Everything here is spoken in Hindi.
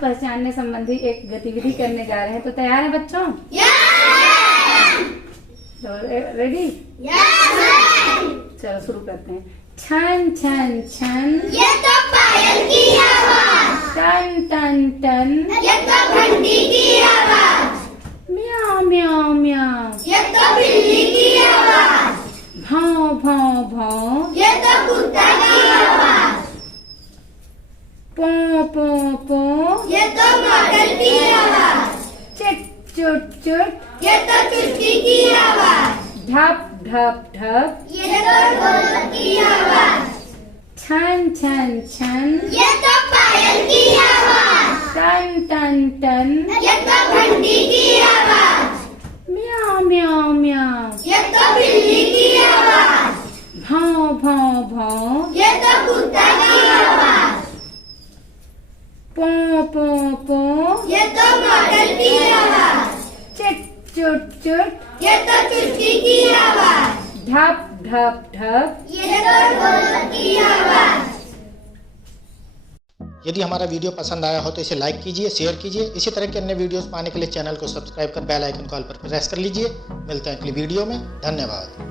पहचानने संबंधी एक गतिविधि करने जा रहे हैं, तो तैयार है बच्चों? तो रेडी? चलो शुरू करते हैं। छन छन छन, ये तो पायल की आवाज। टन टन टन, ये तो घंटी की आवाज। म्याऊ म्याऊ म्याऊ, ये तो बिल्ली की आवाज। भाव भाव भाव, ये तो कुत्ता की आवाज। पो पो पो, ये तो मॉडल की आवाज। चिट चुट चुट, ये तो चुटकी की आवाज। ढप ढप ढप, ये तो ढोलक की आवाज। छन छन छन, ये तो पायल की आवाज। टन टन टन, ये तो घंटी की आवाज। म्याऊ म्याऊ म्याऊ, ये तो बिल्ली की आवाज। भाव भाव भाव, ये तो कुत्ता की आवाज। पो पो पो, ये तो मॉडल की आवाज। चिट चुट चुट, ये तो चुटकी की आवाज। ढप ढप ढप। ये तो ढोलक की आवाज। यदि हमारा वीडियो पसंद आया हो तो इसे लाइक कीजिए, शेयर कीजिए। इसी तरह के अन्य वीडियोस पाने के लिए चैनल को सब्सक्राइब कर बेल आइकन कॉल पर प्रेस कर लीजिए। मिलते हैं अगली वीडियो में। धन्यवाद।